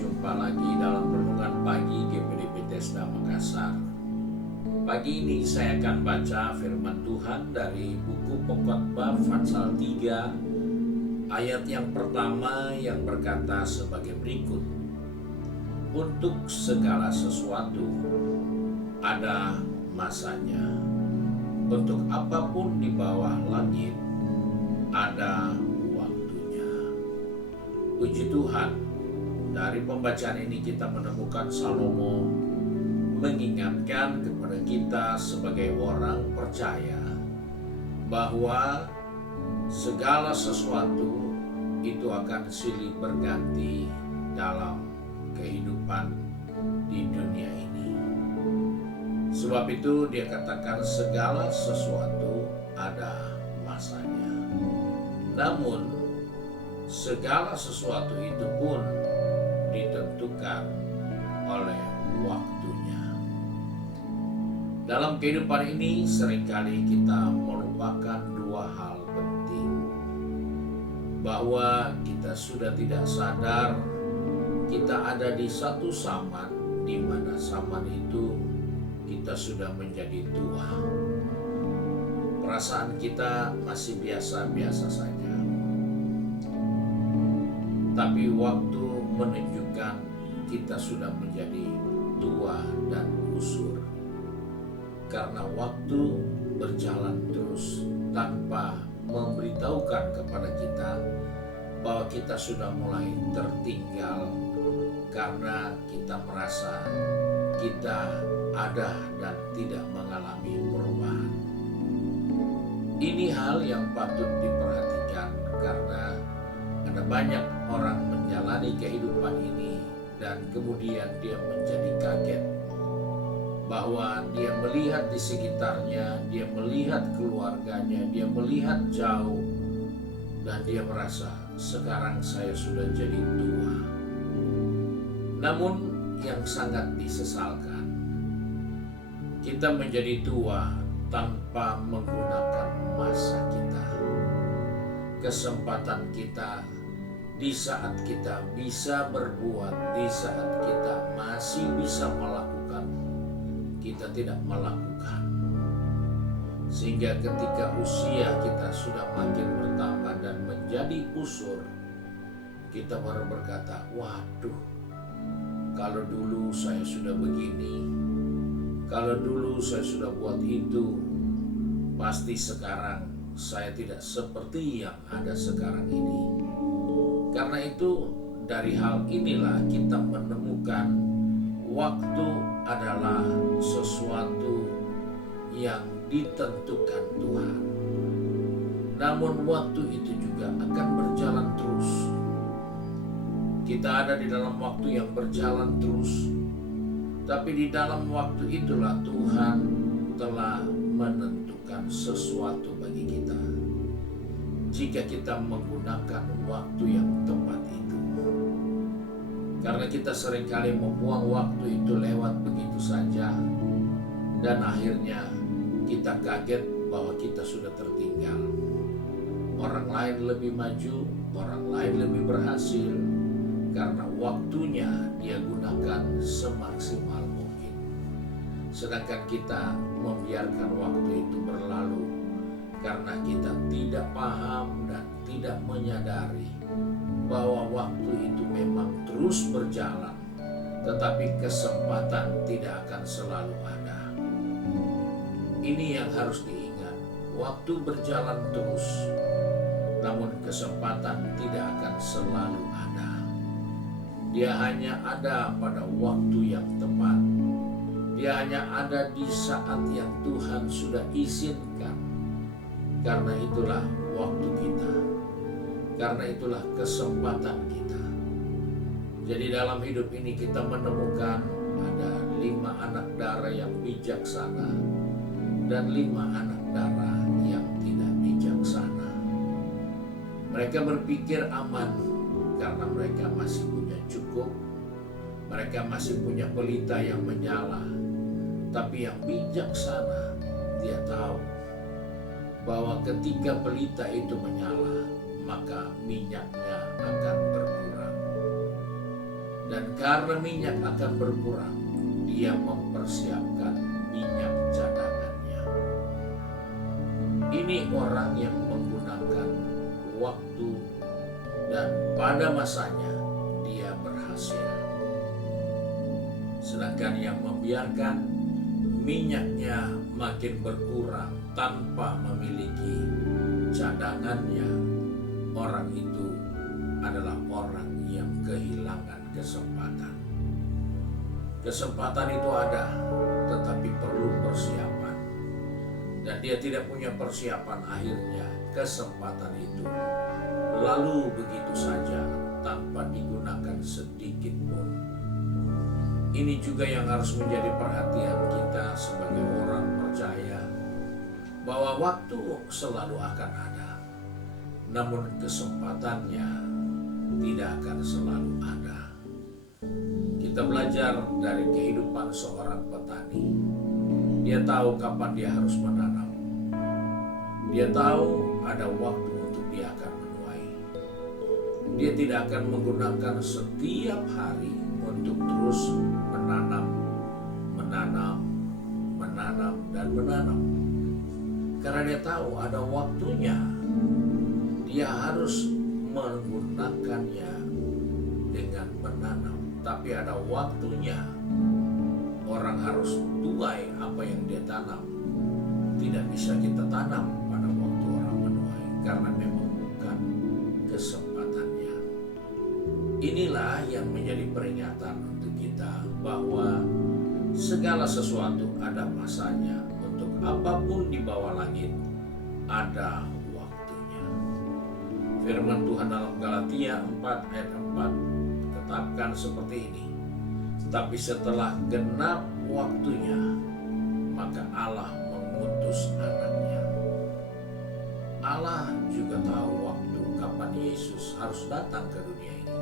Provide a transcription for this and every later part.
jumpa lagi dalam renungan pagi GPD Bethesda Makassar. Pagi ini saya akan baca firman Tuhan dari buku Pengkhotbah pasal 3 ayat yang pertama yang berkata sebagai berikut. Untuk segala sesuatu ada masanya. Untuk apapun di bawah langit ada waktunya. Puji Tuhan, dari pembacaan ini kita menemukan Salomo mengingatkan kepada kita sebagai orang percaya bahwa segala sesuatu itu akan silih berganti dalam kehidupan di dunia ini. Sebab itu dia katakan segala sesuatu ada masanya. Namun segala sesuatu itu pun ditentukan oleh waktunya. Dalam kehidupan ini seringkali kita melupakan dua hal penting. Bahwa kita sudah tidak sadar kita ada di satu zaman, di mana zaman itu kita sudah menjadi tua. Perasaan kita masih biasa-biasa saja. Tapi waktu menunjukkan kita sudah menjadi tua dan usur. Karena waktu berjalan terus tanpa memberitahukan kepada kita bahwa kita sudah mulai tertinggal karena kita merasa kita ada dan tidak mengalami perubahan. Ini hal yang patut diperhatikan karena ada banyak orang menjalani kehidupan ini dan kemudian dia menjadi kaget bahwa dia melihat di sekitarnya, dia melihat keluarganya, dia melihat jauh dan dia merasa sekarang saya sudah jadi tua. Namun yang sangat disesalkan, kita menjadi tua tanpa menggunakan masa kita. Kesempatan kita di saat kita bisa berbuat, di saat kita masih bisa melakukan, kita tidak melakukan. Sehingga ketika usia kita sudah makin bertambah dan menjadi usur, kita baru berkata, waduh, kalau dulu saya sudah begini, kalau dulu saya sudah buat itu, pasti sekarang saya tidak seperti yang ada sekarang ini. Karena itu dari hal inilah kita menemukan waktu adalah sesuatu yang ditentukan Tuhan. Namun waktu itu juga akan berjalan terus. Kita ada di dalam waktu yang berjalan terus. Tapi di dalam waktu itulah Tuhan telah menentukan sesuatu bagi kita. Jika kita menggunakan waktu yang tepat itu. Karena kita seringkali membuang waktu itu lewat begitu saja. Dan akhirnya kita kaget bahwa kita sudah tertinggal. Orang lain lebih maju, orang lain lebih berhasil. Karena waktunya dia gunakan semaksimal mungkin. Sedangkan kita membiarkan waktu itu berlalu karena kita tidak paham dan tidak menyadari bahwa waktu itu memang terus berjalan, tetapi kesempatan tidak akan selalu ada. Ini yang harus diingat, waktu berjalan terus, namun kesempatan tidak akan selalu ada. Dia hanya ada pada waktu yang tepat. Dia hanya ada di saat yang Tuhan sudah izinkan. Karena itulah waktu kita. Karena itulah kesempatan kita. Jadi dalam hidup ini kita menemukan ada 5 anak dara yang bijaksana dan 5 anak dara yang tidak bijaksana. Mereka berpikir aman karena mereka masih punya cukup, mereka masih punya pelita yang menyala. Tapi yang bijaksana, dia tahu bahwa ketika pelita itu menyala, maka minyaknya akan berkurang. Dan karena minyak akan berkurang, dia mempersiapkan minyak cadangannya. Ini orang yang menggunakan waktu dan pada masanya dia berhasil. Sedangkan yang membiarkan minyaknya makin berkurang tanpa memiliki cadangannya, orang itu adalah orang yang kehilangan kesempatan. Kesempatan itu ada, tetapi perlu persiapan. Dan dia tidak punya persiapan, akhirnya kesempatan itu lalu begitu saja tanpa digunakan sedikit pun. Ini juga yang harus menjadi perhatian kita sebagai orang percaya, bahwa waktu selalu akan ada, namun kesempatannya tidak akan selalu ada. Kita belajar dari kehidupan seorang petani. Dia tahu kapan dia harus menanam. Dia tahu ada waktu untuk dia akan menuai. Dia tidak akan menggunakan setiap hari untuk terus menanam, dan menanam. Karena dia tahu ada waktunya. Dia harus menggunakannya dengan menanam. Tapi ada waktunya orang harus tuai apa yang dia tanam. Tidak bisa kita tanam pada waktu orang menuai, karena memang bukan kesempatannya. Inilah yang menjadi peringatan untuk kita, bahwa segala sesuatu ada masanya. Untuk apapun di bawah langit ada waktunya. Firman Tuhan dalam Galatia 4 ayat 4 tetapkan seperti ini. Tapi setelah genap waktunya, maka Allah mengutus anaknya. Allah juga tahu waktu kapan Yesus harus datang ke dunia ini.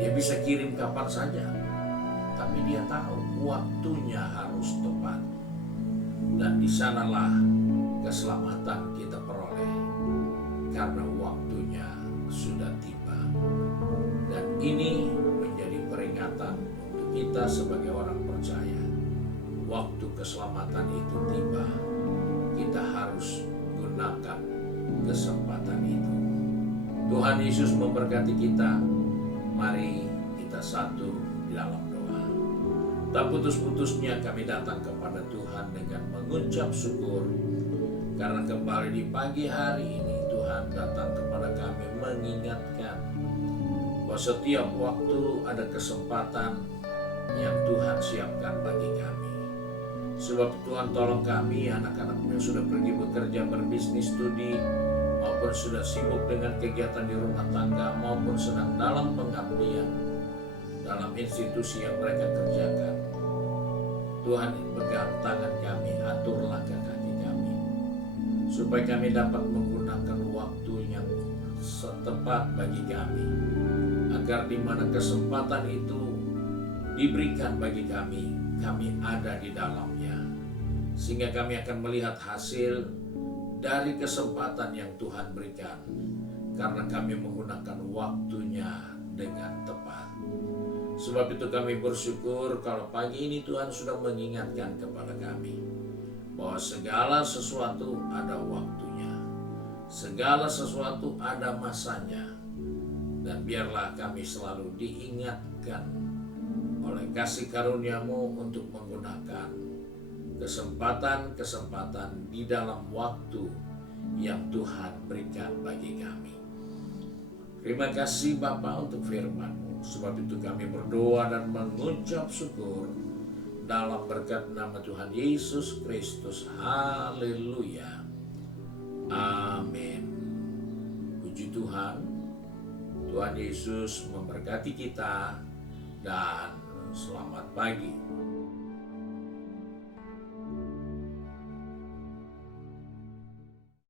Dia bisa kirim kapan saja, tapi dia tahu waktunya harus tepat. Dan di sanalah keselamatan kita peroleh, karena waktunya sudah tiba. Dan ini menjadi peringatan untuk kita sebagai orang percaya. Waktu keselamatan itu tiba, kita harus gunakan kesempatan itu. Tuhan Yesus memberkati kita. Mari kita satu di dalam doa. Tak putus-putusnya kami datang kepada Tuhan dengan mengucap syukur, karena kembali di pagi hari ini Tuhan datang kepada kami mengingatkan bahwa setiap waktu ada kesempatan yang Tuhan siapkan bagi kami. Sebab Tuhan tolong kami, anak-anak yang sudah pergi bekerja, berbisnis, studi, maupun sudah sibuk dengan kegiatan di rumah tangga, maupun sedang dalam pengabdian dalam institusi yang mereka kerjakan. Tuhan pegang tangan kami, atur langkah kaki kami, supaya kami dapat menggunakan waktu yang tepat bagi kami, agar di mana kesempatan itu diberikan bagi kami, kami ada di dalamnya, sehingga kami akan melihat hasil dari kesempatan yang Tuhan berikan, karena kami menggunakan waktunya dengan tepat. Sebab itu kami bersyukur kalau pagi ini Tuhan sudah mengingatkan kepada kami bahwa segala sesuatu ada waktunya, segala sesuatu ada masanya. Dan biarlah kami selalu diingatkan oleh kasih karunia-Mu untuk menggunakan kesempatan-kesempatan di dalam waktu yang Tuhan berikan bagi kami. Terima kasih Bapa untuk firman-Mu. Sebab itu kami berdoa dan mengucap syukur dalam berkat nama Tuhan Yesus Kristus. Haleluya. Amin. Puji Tuhan. Tuhan Yesus memberkati kita dan selamat pagi.